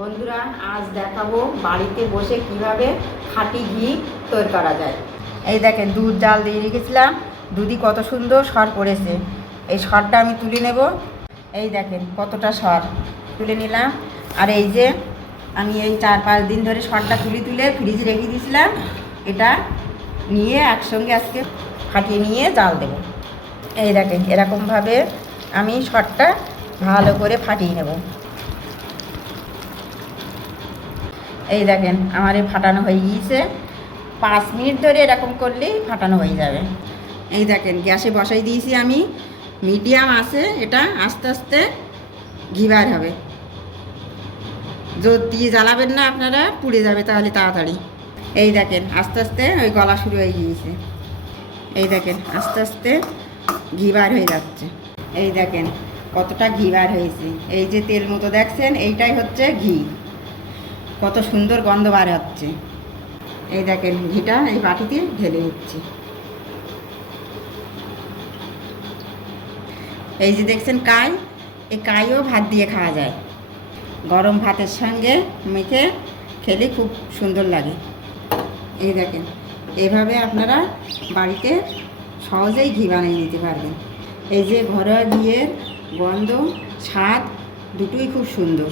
বন্ধুরা, আজ দেখাবো বাড়িতে বসে কিভাবে খাঁটি ঘি তৈরি করা যায়। এই দেখেন, দুধ জাল দিয়ে রেখেছিলাম, দুধই কত সুন্দর সর পড়েছে। এই সরটা আমি তুলে নেব। এই দেখেন কতটা সর তুলে নিলাম। আর এই যে আমি এই 4-5 দিন ধরে সরটা তুলে ফ্রিজে রেখে দিয়েছিলাম। এটা নিয়ে একসঙ্গে আজকে ফাটিয়ে নিয়ে জাল দেব। এই দেখেন, এরকমভাবে আমি সরটা ভালো করে ফাটিয়ে নেব। এই দেখেন, আমার এই ফাটানো হয়ে গিয়েছে। 5 মিনিট ধরে এরকম করলেই ফাটানো হয়ে যাবে। এই দেখেন, গ্যাসে বসাই দিয়েছি আমি, মিডিয়াম আছে। এটা আস্তে আস্তে ঘি বার হবে। জোর দিয়ে জ্বালাবেন না, আপনারা পুড়ে যাবে তাহলে তাড়াতাড়ি। এই দেখেন, আস্তে আস্তে ওই গলা শুরু হয়ে গিয়েছে। এই দেখেন, আস্তে আস্তে ঘি বার হয়ে যাচ্ছে। এই দেখেন কতটা ঘি বার হয়েছে। এই যে তেল মতো দেখছেন, এইটাই হচ্ছে ঘি। কত সুন্দর গন্ধ বার হচ্ছে। এই দেখেন, ঘিটা এই বাটিতে ঢেলে নিচ্ছি। এই যে দেখছেন কাই, এই কাইও ভাত দিয়ে খাওয়া যায়। গরম ভাতের সঙ্গে মেখে খেলে খুব সুন্দর লাগে। এই দেখেন, এভাবে আপনারা বাড়িতে সহজেই ঘি বানিয়ে নিতে পারবেন। এই যে ঘরোয়া ঘিয়ের গন্ধ, স্বাদ দুটোই খুব সুন্দর।